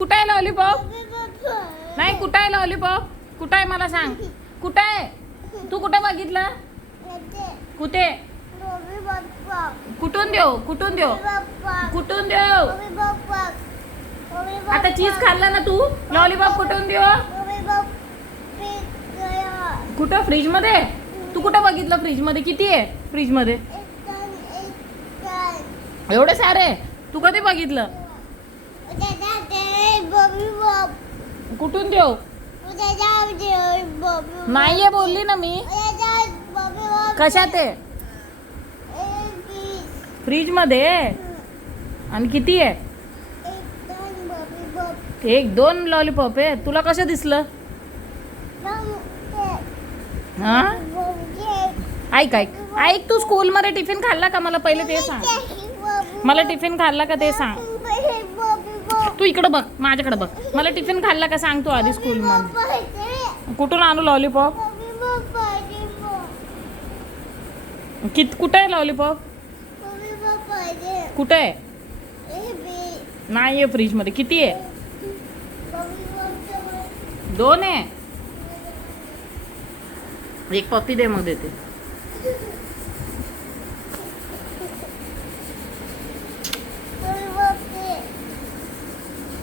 कुठे आहे लॉलीपॉप? नाही, कुठे आहे लॉलीपॉप? कुठे आहे मला सांग. कुठे आहे? तू कुठे बघितलं? कुठे? कुठून देऊ? कुठून देऊ? कुठून देऊ? आता चीज खाल्ला ना तू? लॉलीपॉप कुठून देऊ? कुठं? फ्रीज मध्ये? तू कुठं बघितलं फ्रीज मध्ये? किती आहे फ्रीज मध्ये? एवढे सारे? तू कधी बघितलं? कुठून देऊ? नाहीये बोलली ना मी. कशात आहे? फ्रीज मध्ये. आणि किती आहे? एक दोन लॉलीपॉप आहे. तुला कसं दिसलं? हा, ऐक ऐक ऐक, तू स्कूल मध्ये टिफिन खाल्ला का? मला पहिले ते सांग. मला टिफिन खाल्ला का ते सांग. तू इकडं बघ, माझ्याकडे बघ. मला टिफिन खाल्ला का सांग तू आधी स्कूल मध्ये. कुठून आणू लॉलीपॉप? कुठे आहे लॉलीपॉप? कुठे आहे? नाही आहे फ्रीज मध्ये. किती आहे? दोन आहे. एक पप्पी दे, मग देते.